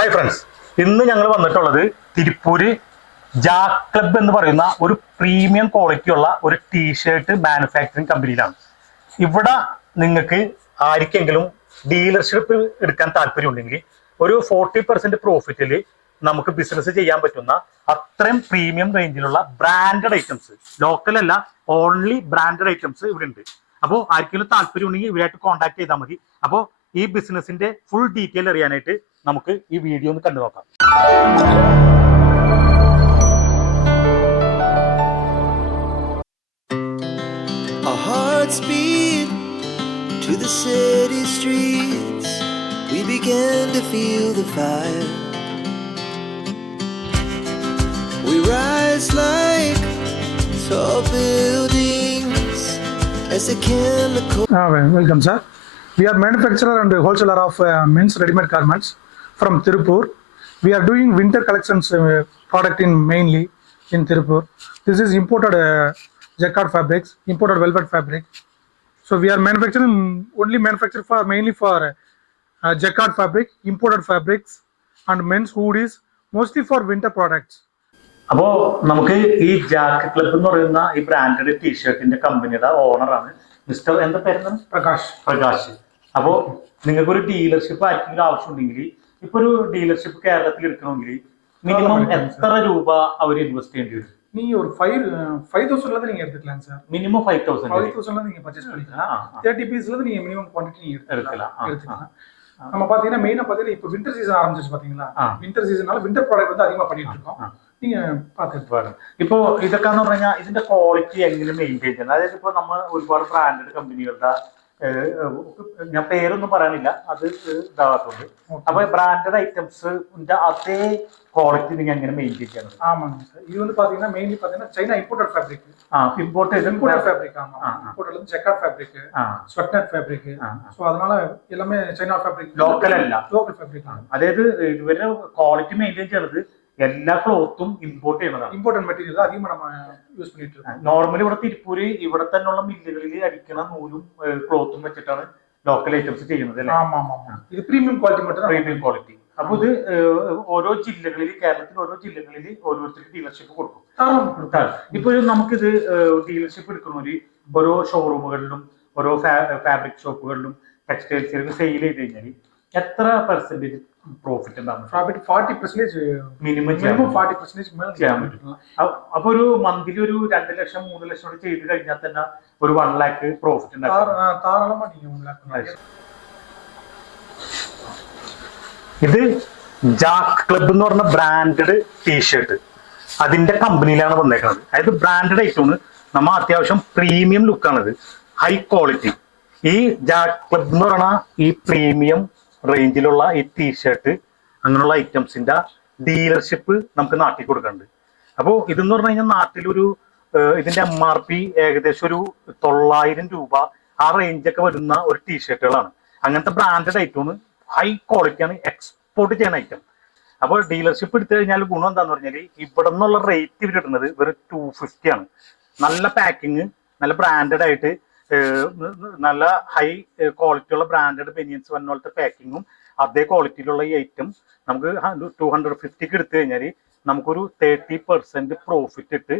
Hi friends ഇന്ന് ഞങ്ങൾ വന്നിട്ടുള്ളത് തിരുപ്പൂര് ജാ ക്ലബ് എന്ന് പറയുന്ന ഒരു പ്രീമിയം ക്വാളിറ്റി ഉള്ള ഒരു ടീഷർട്ട് മാനുഫാക്ചറിങ് കമ്പനിയിലാണ് ഇവിടെ നിങ്ങൾക്ക് ആർക്കെങ്കിലും ഡീലർഷിപ്പ് എടുക്കാൻ താല്പര്യമുണ്ടെങ്കിൽ ഒരു ഫോർട്ടി പെർസെന്റ് പ്രോഫിറ്റിൽ നമുക്ക് ബിസിനസ് ചെയ്യാൻ പറ്റുന്ന അത്രയും പ്രീമിയം റേഞ്ചിലുള്ള ബ്രാൻഡഡ് ഐറ്റംസ് ലോക്കൽ അല്ല ഓൺലി ബ്രാൻഡഡ് ഐറ്റംസ് ഇവിടെ ഉണ്ട്. അപ്പോൾ ആർക്കെങ്കിലും താല്പര്യം ഉണ്ടെങ്കിൽ ഇവരായിട്ട് കോൺടാക്ട് ചെയ്താൽ മതി. അപ്പോൾ ഈ ബിസിനസിന്റെ ഫുൾ ഡീറ്റെയിൽ അറിയാനായിട്ട് നമുക്ക് ഈ വീഡിയോ ഒന്ന് കണ്ടു നോക്കാം Our hearts beat to the city streets. We began to feel the fire. We rise like tall buildings as the chemical. Ah, well, welcome, sir. We are manufacturer and wholesaler of uh, men's ready-made garments From Tirupur. We are doing winter collections uh, product in mainly in Tirupur. This is imported uh, jacquard fabrics, imported velvet fabric. So we are manufacturing only manufactured for mainly for uh, jacquard fabric, imported fabrics, and men's hoodies, mostly for winter products. അപ്പോ നമുക്ക് ഈ Jack Club എന്ന് പറയുന്ന ഈ branded ടീഷർട്ടിന്റെ കമ്പനിയുടെ ഓണറാണ് mister എന്താ പേരെന്താണ് Prakash. പ്രകാശ് അപ്പോ നിങ്ങൾക്ക് ഒരു ഡീലർഷിപ്പ് ആർക്കെങ്കിലും ആവശ്യമുണ്ടെങ്കിൽ ഇപ്പൊ ഒരു ഡീലർഷിപ്പ് കേരളത്തിൽ എടുക്കണമെങ്കിൽ മിനിമം എത്ര രൂപ അവർ ഇൻവെസ്റ്റ് ചെയ്യേണ്ടി വരും நீ ஒரு ஃபைவ் ஃபைவ் தௌசண்ட்ல நீங்க எடுத்துக்கலாம் sir minimum five thousand five தௌசண்ட்ல நீங்க பர்ச்சேஸ் பண்ணிக்கலாம் ஆ, ஆ. தேர்ட்டி பீஸ்ல இருந்து நீங்க மினிமம் குவான்டிட்டி நீங்க எடுக்கலாம். ஆ, எடுத்துக்கலாம் எடுத்துக்கலாம் நம்ம பாத்தீங்கன்னா மெயினா பாத்தீங்கன்னா இப்போ வின்டர் சீசன் ஆரம்பிச்சிச்சு பாத்தீங்களா ஆ. வின்டர் சீசனால வின்டர் ப்ராடக்ட் வந்து அதிகமா பண்ணிட்டு இருக்கோம் ആ. நீங்க பாத்துட்டு ഇപ്പോ ഇതൊക്കെ എന്ന് പറഞ്ഞാൽ ഇതിന്റെ ക്വാളിറ്റി എങ്ങനെ മെയിൻറ്റെയിൻ ചെയ്യുന്നത് അതായത് ഇപ്പൊ നമ്മൾ ഒരുപാട് ബ്രാൻഡഡ് കമ്പനികളുടെ ഏഹ്, ഞാൻ പേരൊന്നും പറയാനില്ല അത് ഇതാകാത്തുണ്ട് അപ്പൊ ബ്രാൻഡഡ് ഐറ്റംസിന്റെ അതേ ക്വാളിറ്റി നിങ്ങൾ എങ്ങനെ മെയിൻറ്റെയിൻ ചെയ്യണം ஆமாங்க சார் இது வந்து பாத்தீங்கன்னா மெயின்லி பாத்தீங்கன்னா சைனா இம்போர்ட்டட் ஃபேப்ரிக் ആ ഇമ്പോർട്ട് ചെയ്ത് இம்போர்ட்டட் ஃபேப்ரிக் ஆமா ஆ, ஆ. இம்போர்ட்டட்ல இருந்து ஜெக்கார்ட் ஃபேப்ரிக் ആ ஸ்வெட்நெட் ஃபேப்ரிக் ആ, ആ. ஸோ அதனால எல்லாமே சைனா ஃபேப்ரிக் Local അല്ല. லோக்கல் ஃபேப்ரிக் അതായത് ഇവരുടെ ക്വാളിറ്റി മെയിൻറ്റെയിൻ ചെയ്യണത് എല്ലാ ക്ലോത്തും ഇമ്പോർട്ട് ചെയ്യണതാണ് இம்போர்ட்டட் மெட்டீரியல் தான் அதிகமா நம்ம யூஸ் பண்ணிட்டு இருக்கோம் നോർമലി ഇവിടെ തിരുപ്പൂര് ഇവിടെ തന്നെയുള്ള മില്ലുകളിൽ അടിക്കണ നൂലും ക്ലോത്തും വെച്ചിട്ടാണ് ലോക്കൽ ഐറ്റംസ് ചെയ്യുന്നത് അല്ലേ ஆமா ஆமா ஆமா இது பிரீமியம் குவாலிட்டி மட்டும் தான் പ്രീമിയം ക്വാളിറ്റി അപ്പൊ ഇത് ഏഹ്, ഓരോ ജില്ലകളിൽ കേരളത്തിൽ ഓരോ ജില്ലകളിൽ ഓരോരുത്തർക്ക് ഡീലർഷിപ്പ് കൊടുക്കും தாராளமா கொடுத்தாரு ഇപ്പൊ ഒരു നമുക്കിത് ഡീലർഷിപ്പ് എടുക്കണമെങ്കിൽ ഓരോ ഷോറൂമുകളിലും ഓരോ ഫാബ്രിക് ഷോപ്പുകളിലും ടെക്സ്റ്റൈൽസിലും സെയിൽ ചെയ്ത് കഴിഞ്ഞാൽ എത്ര percentage profit profit forty percentage minimum minimum forty percentage ചെയ്യാൻ പറ്റും. അപ്പൊ ഒരു മന്ത്ലി ഒരു രണ്ട് ലക്ഷം മൂന്ന് ലക്ഷം കൂടി ചെയ്ത് കഴിഞ്ഞാൽ തന്നെ ഒരു വൺ ലാക്ക് പ്രോഫിറ്റ് ഇത് ജാക്ക് ക്ലബ് എന്ന് പറഞ്ഞ ബ്രാൻഡഡ് ടീഷർട്ട് അതിന്റെ കമ്പനിയിലാണ് വന്നേക്കുന്നത് അതായത് ബ്രാൻഡഡ് ഐറ്റമാണ് നമ്മൾ അത്യാവശ്യം പ്രീമിയം ലുക്കാണിത് ഹൈ ക്വാളിറ്റി ഈ ജാക്ക് ക്ലബ് എന്ന് പറഞ്ഞ ഈ പ്രീമിയം റേഞ്ചിലുള്ള ഈ ടീഷർട്ട് അങ്ങനെയുള്ള ഐറ്റംസിന്റെ ഡീലർഷിപ്പ് നമുക്ക് നാട്ടിൽ കൊടുക്കുന്നുണ്ട്. അപ്പോൾ ഇതെന്ന് പറഞ്ഞു കഴിഞ്ഞാൽ നാട്ടിലൊരു ഇതിന്റെ എം ആർ പി ഏകദേശം ഒരു തൊള്ളായിരം രൂപ ആ റേഞ്ചൊക്കെ വരുന്ന ഒരു ടീഷർട്ടുകളാണ് അങ്ങനത്തെ ബ്രാൻഡഡ് ഐറ്റമാണ് ഹൈ ക്വാളിറ്റിയാണ് എക്സ്പോർട്ട് ചെയ്യുന്ന ഐറ്റം അപ്പോൾ ഡീലർഷിപ്പ് എടുത്തു കഴിഞ്ഞാൽ ഗുണം എന്താന്ന് പറഞ്ഞാൽ ഇവിടെ നിന്നുള്ള റേറ്റ് ഇവർ ഇടുന്നത് വെറും ടു ഫിഫ്റ്റി ആണ്. നല്ല പാക്കിങ് നല്ല ബ്രാൻഡഡ് ആയിട്ട് നല്ല ഹൈ ക്വാളിറ്റിയുള്ള ബ്രാൻഡഡ് ബെനിയൻസ് വന്ന പോലത്തെ പാക്കിങ്ങും അതേ ക്വാളിറ്റിയിലുള്ള ഈ ഐറ്റം നമുക്ക് ടു ഹൺഡ്രഡ് ഫിഫ്റ്റിക്ക് എടുത്തു കഴിഞ്ഞാൽ നമുക്കൊരു തേർട്ടി പെർസെന്റ് പ്രോഫിറ്റ് ഇട്ട്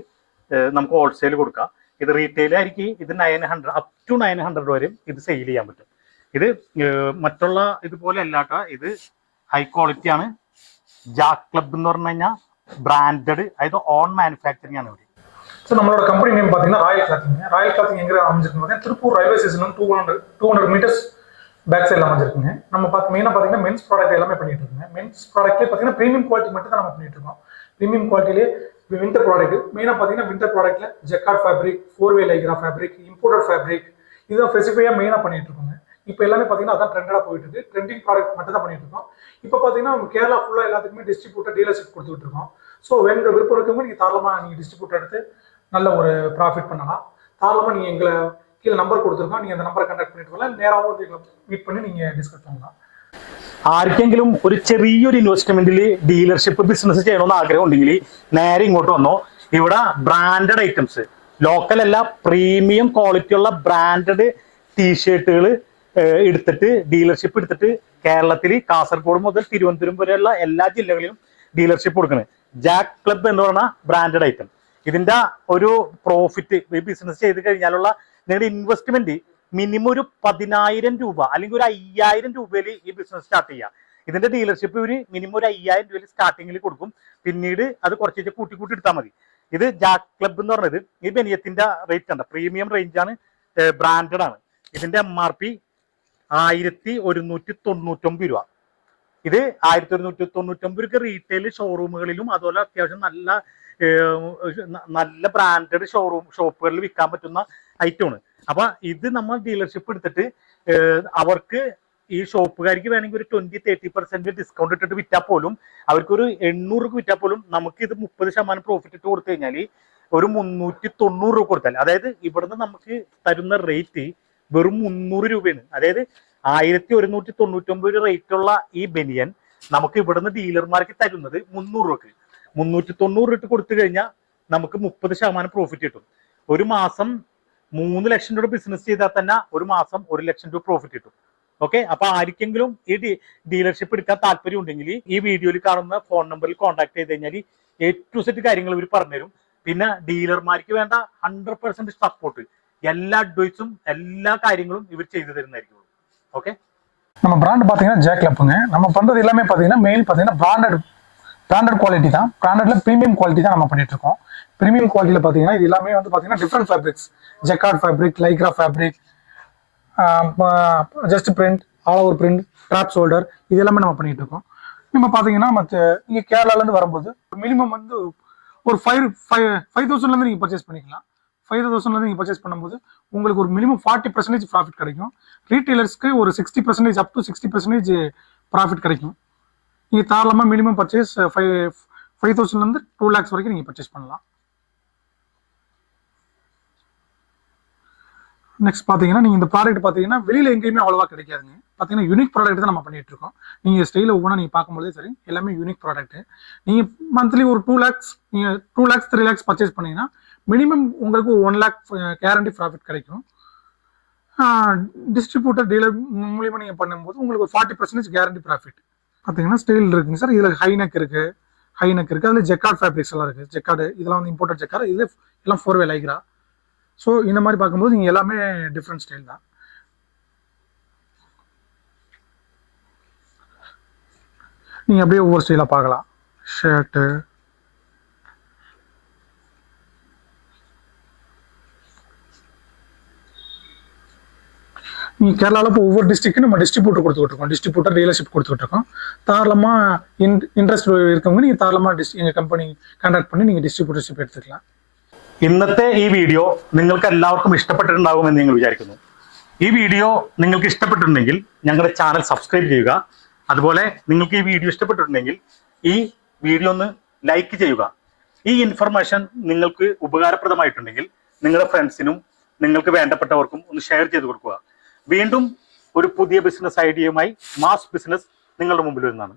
നമുക്ക് ഹോൾസെയിൽ കൊടുക്കാം. ഇത് റീറ്റെയിൽ ആയിരിക്കും ഇത് nine hundred up to nine hundred വരെ ഇത് സെയിൽ ചെയ്യാൻ പറ്റും. ഇത് മറ്റുള്ള ഇതുപോലെ അല്ലാത്ത ഇത് ഹൈ ക്വാളിറ്റിയാണ് ജാക്ക് ക്ലബ് എന്ന് പറഞ്ഞു കഴിഞ്ഞാൽ ബ്രാൻഡഡ് അതായത് ഓൺ മാനുഫാക്ചറിങ് ആണ് ഇവിടെ. ஸோ நம்மளோட கம்பெனி நேம் பார்த்தீங்கன்னா ராயல் கிளாத்திங் ராயல் கிளாத்திங் எங்கே அமைஞ்சிருக்கு பார்த்தீங்கன்னா Tiruppur railway station two hundred two hundred meters back சைடில் அமைஞ்சிருக்குங்க. நம்ம பார்த்து மெயினாக பார்த்தீங்கன்னா மென்ஸ் ப்ராடக்ட் எல்லாமே பண்ணிட்டு இருக்கோங்க. மென்ஸ் ப்ராடக்ட்லேயே பார்த்தீங்கன்னா ப்ரீமியம் குவாலிட்டி மட்டும் தான் நம்ம பண்ணிட்டு இருக்கோம். ப்ரீமியம் குவாலிட்டிலேயே வின்டர் ப்ராடக்ட் மெயினாக பார்த்தீங்கன்னா winter ப்ராடக்ட்ல jacquard fabric four way Lycra fabric imported fabric இதுதான் ஸ்பெசிஃபையாக மெயினாக பண்ணிட்டு இருக்கோங்க. இப்போ எல்லாமே பார்த்தீங்கன்னா அதான் ட்ரெண்டாக போயிட்டு இருக்கு. ட்ரெண்டிங் ப்ராடக்ட் மட்டும் தான் பண்ணிட்டு இருக்கோம். இப்போ பார்த்தீங்கன்னா நம்ம கேரளா ஃபுல்லாக எல்லாத்துக்குமே டிஸ்ட்ரிபியூட்டர் டீலர்ஷிப் கொடுத்துட்டு இருக்கோம். ஸோ வேணுங்கிற விருப்பம் இருக்கவங்க நீங்கள் தாராளமாக நீங்கள் டிஸ்ட்ரிபியூட்டர் எடுத்து நல்ல ஒரு ப்ராஃபிட் பண்ணலாம் தாராளமாக நீங்கள் எங்களை கீழே நம்பர் கொடுத்துருக்கோம் நீங்கள் அந்த நம்பரை கண்டக்ட் பண்ணிட்டு வரலாம் நேராகவும் வந்து எங்களை மீட் பண்ணி நீங்கள் டிஸ்கஸ் பண்ணலாம் ആർക്കെങ്കിലും ഒരു ചെറിയൊരു ഇൻവെസ്റ്റ്മെന്റിൽ ഡീലർഷിപ്പ് ബിസിനസ് ചെയ്യണമെന്ന് ആഗ്രഹം ഉണ്ടെങ്കിൽ നേരെ ഇങ്ങോട്ട് വന്നോ ഇവിടെ ബ്രാൻഡഡ് ഐറ്റംസ് ലോക്കൽ അല്ല പ്രീമിയം ക്വാളിറ്റി ഉള്ള ബ്രാൻഡഡ് ടീഷർട്ടുകൾ എടുത്തിട്ട് ഡീലർഷിപ്പ് എടുത്തിട്ട് കേരളത്തിൽ കാസർഗോഡ് മുതൽ തിരുവനന്തപുരം വരെയുള്ള എല്ലാ ജില്ലകളിലും ഡീലർഷിപ്പ് കൊടുക്കുന്നത് ജാക്ക് ക്ലബ് എന്ന് പറയുന്ന ബ്രാൻഡഡ് ഐറ്റം ഇതിന്റെ ഒരു പ്രോഫിറ്റ് ഈ ബിസിനസ് ചെയ്ത് കഴിഞ്ഞാലുള്ള നിങ്ങളുടെ ഇൻവെസ്റ്റ്മെന്റ് മിനിമം ഒരു പതിനായിരം രൂപ അല്ലെങ്കിൽ ഒരു അയ്യായിരം രൂപയിൽ ഈ ബിസിനസ് സ്റ്റാർട്ട് ചെയ്യുക. ഇതിന്റെ ഡീലർഷിപ്പ് ഒരു മിനിമം ഒരു അയ്യായിരം രൂപയിൽ സ്റ്റാർട്ടിങ്ങിൽ കൊടുക്കും. പിന്നീട് അത് കുറച്ച് കൂട്ടി കൂട്ടി എടുത്താൽ മതി. ഇത് ജാക്ക് ക്ലബ് എന്ന് പറഞ്ഞത് ഈ ബെനിയത്തിന്റെ റേറ്റ് ഉണ്ട് പ്രീമിയം റേഞ്ച് ആണ് ബ്രാൻഡഡ് ആണ്. ഇതിന്റെ എം ആർ പി ആയിരത്തി ഒരുന്നൂറ്റി തൊണ്ണൂറ്റൊമ്പത് രൂപ. ഇത് ആയിരത്തി ഒരുന്നൂറ്റി തൊണ്ണൂറ്റൊമ്പത് രൂപ റീറ്റെയിൽ ഷോറൂമുകളിലും അതുപോലെ അത്യാവശ്യം നല്ല നല്ല ബ്രാൻഡഡ് ഷോറൂം ഷോപ്പുകളിൽ വിൽക്കാൻ പറ്റുന്ന ഐറ്റമാണ് അപ്പൊ ഇത് നമ്മൾ ഡീലർഷിപ്പ് എടുത്തിട്ട് അവർക്ക് ഈ ഷോപ്പുകാർക്ക് വേണമെങ്കിൽ ഒരു ട്വന്റി തേർട്ടി പെർസെന്റ് ഡിസ്കൗണ്ട് ഇട്ടിട്ട് വിറ്റാൽ പോലും അവർക്ക് ഒരു എണ്ണൂറ് രൂപ വിറ്റാൽ പോലും നമുക്ക് ഇത് മുപ്പത് ശതമാനം പ്രോഫിറ്റ് ഇട്ട് കൊടുത്തു കഴിഞ്ഞാൽ ഒരു മുന്നൂറ്റി തൊണ്ണൂറ് രൂപ കൊടുത്താൽ അതായത് ഇവിടുന്ന് നമുക്ക് തരുന്ന റേറ്റ് വെറും മുന്നൂറ് രൂപയാണ്. അതായത് ആയിരത്തി ഒരുന്നൂറ്റി തൊണ്ണൂറ്റി ഒമ്പത് റേറ്റ് ഉള്ള ഈ ബനിയൻ നമുക്ക് ഇവിടുന്ന് ഡീലർമാർക്ക് തരുന്നത് മുന്നൂറ് രൂപക്ക്. മുന്നൂറ്റി തൊണ്ണൂറ് ഇട്ട് കൊടുത്തു കഴിഞ്ഞാൽ നമുക്ക് മുപ്പത് ശതമാനം പ്രോഫിറ്റ് കിട്ടും ഒരു മാസം മൂന്ന് ലക്ഷം രൂപ ബിസിനസ് ചെയ്താൽ തന്നെ ഒരു മാസം ഒരു ലക്ഷം രൂപ പ്രോഫിറ്റ് കിട്ടും ഓക്കെ അപ്പൊ ആർക്കെങ്കിലും ഈ ഡീലർഷിപ്പ് എടുക്കാൻ താല്പര്യം ഉണ്ടെങ്കിൽ ഈ വീഡിയോയിൽ കാണുന്ന ഫോൺ നമ്പറിൽ കോൺടാക്ട് ചെയ്ത് കഴിഞ്ഞാൽ എ ടു സെറ്റ് കാര്യങ്ങൾ ഇവർ പറഞ്ഞുതരും പിന്നെ ഡീലർമാർക്ക് വേണ്ട ഹൺഡ്രഡ് പെർസെന്റ് സപ്പോർട്ട് എല്ലാ അഡ്വൈസും എല്ലാ കാര്യങ്ങളും ഇവർ ചെയ്തു തരുന്നതായിരിക്കും ഓക്കെ நம்ம பிராண்ட் பார்த்தீங்கன்னா ஜே கிளப்புங்க நம்ம பண்ணுறது எல்லாமே பார்த்தீங்கன்னா மெயின் பார்த்தீங்கன்னா பிராண்டட் பிராண்டட் குவாலிட்டி தான். பிராண்டட்ல ப்ரீமியம் குவாலிட்டி தான் நம்ம பண்ணிட்டு இருக்கோம். ப்ரீமியம் குவாலிட்டியில் பார்த்தீங்கன்னா இது எல்லாமே வந்து பார்த்தீங்கன்னா different fabrics jacquard fabric lycra fabric just print all over print drop shoulder இது எல்லாமே நம்ம பண்ணிட்டு இருக்கோம். நம்ம பார்த்தீங்கன்னா மற்ற இங்கே கேரளாலேருந்து வரும்போது மினிமம் வந்து ஒரு ஃபைவ் ஃபைவ் ஃபைவ் தௌசண்ட்லேருந்து நீங்கள் பர்ச்சேஸ் பண்ணிக்கலாம். ஃபைவ் தௌசண்ட்லேருந்து நீங்கள் பர்ச்சேஸ் பண்ணும்போது உங்களுக்கு ஒரு மினிமம் ஃபார்ட்டி பர்சன்டேஜ் ப்ராஃபிட் கிடைக்கும். ரீட்டைலர்ஸ்க்கு ஒரு sixty percentage up to sixty percentage profit கிடைக்கும். நீங்கள் தாராளமாக மினிமம் பர்ச்சேஸ் ஃபைவ் ஃபைவ் தௌசண்ட்லேருந்து டூ லேக்ஸ் வரைக்கும் நீங்கள் பர்ச்சேஸ் பண்ணலாம். நெக்ஸ்ட் பார்த்தீங்கன்னா நீங்கள் இந்த ப்ராடக்ட் பார்த்தீங்கன்னா வெளியில் எங்கேயுமே அவ்வளோவா கிடைக்காதுங்க. பார்த்தீங்கன்னா யூனிக் ப்ராடக்ட் தான் நம்ம பண்ணிட்டு இருக்கோம். நீங்கள் ஸ்டைலில் ஒவ்வொன்றா நீங்கள் பார்க்கும்போதே சரி எல்லாமே யூனிக் ப்ராடக்ட் நீங்கள் மந்த்லி ஒரு டூ லேக்ஸ் நீங்கள் two lakhs three lakhs purchase பண்ணீங்கன்னா மினிமம் உங்களுக்கு ஒன் லேக் கேரண்டி ப்ராஃபிட் கிடைக்கும். டிஸ்ட்ரிபியூட்டர் டீலர் மூலியமாக நீங்கள் பண்ணும்போது உங்களுக்கு ஒரு ஃபார்ட்டி பர்சன்டேஜ் கேரண்டி ப்ராஃபிட் பார்த்தீங்கன்னா ஸ்டைல் இருக்குங்க சார் இதில் ஹை நெக் இருக்குது ஹை நெக் இருக்குது அதில் ஜெக்கார்ட் ஃபேப்ரிக்ஸ் எல்லாம் இருக்குது ஜெக்கார்டு இதெல்லாம் வந்து இம்போர்ட்டட் ஜெக்கார்டு இது எல்லாம் ஃபோர் வே லைக்ரா ஸோ இந்த மாதிரி பார்க்கும்போது நீங்கள் எல்லாமே டிஃப்ரெண்ட் ஸ்டைல் தான். நீங்கள் அப்படியே ஒவ்வொரு ஸ்டைலாக பார்க்கலாம். ஷர்ட்டு கேரளாவில் இப்போ ஒவ்வொரு டிஸ்ட்ரிக்ட்டும் நம்ம டிஸ்ட்ரிபியூட்டர் கொடுத்துக்கிட்டு இருக்கோம் டிஸ்ட்ரிபியூட்டர் டீலர்ஷிப் கொடுத்துக்கிட்டு இருக்கோம் தாராளமாக இன் இன்ட்ரெஸ்ட் இருக்கவங்க நீங்கள் தாராளமாக டிஸ் எங்கள் கம்பெனி கான்டாக்ட் பண்ணி நீங்கள் டிஸ்ட்ரிபியூட்டர்ஷிப் எடுத்துக்கலாம் ഇന്നത്തെ ഈ വീഡിയോ നിങ്ങൾക്ക് എല്ലാവർക്കും ഇഷ്ടപ്പെട്ടിട്ടുണ്ടാകുമെന്ന് ഞങ്ങൾ വിചാരിക്കുന്നു ഈ വീഡിയോ നിങ്ങൾക്ക് ഇഷ്ടപ്പെട്ടിട്ടുണ്ടെങ്കിൽ ഞങ്ങളുടെ ചാനൽ സബ്സ്ക്രൈബ് ചെയ്യുക അതുപോലെ നിങ്ങൾക്ക് ഈ വീഡിയോ ഇഷ്ടപ്പെട്ടിട്ടുണ്ടെങ്കിൽ ഈ വീഡിയോ ഒന്ന് ലൈക്ക് ചെയ്യുക ഈ ഇൻഫർമേഷൻ നിങ്ങൾക്ക് ഉപകാരപ്രദമായിട്ടുണ്ടെങ്കിൽ നിങ്ങളുടെ ഫ്രണ്ട്സിനും നിങ്ങൾക്ക് വേണ്ടപ്പെട്ടവർക്കും ഒന്ന് ഷെയർ ചെയ്ത് കൊടുക്കുക വീണ്ടും ഒരു പുതിയ ബിസിനസ് ഐഡിയയുമായി മാസ് ബിസിനസ് നിങ്ങളുടെ മുമ്പിൽ വരുന്നതാണ്.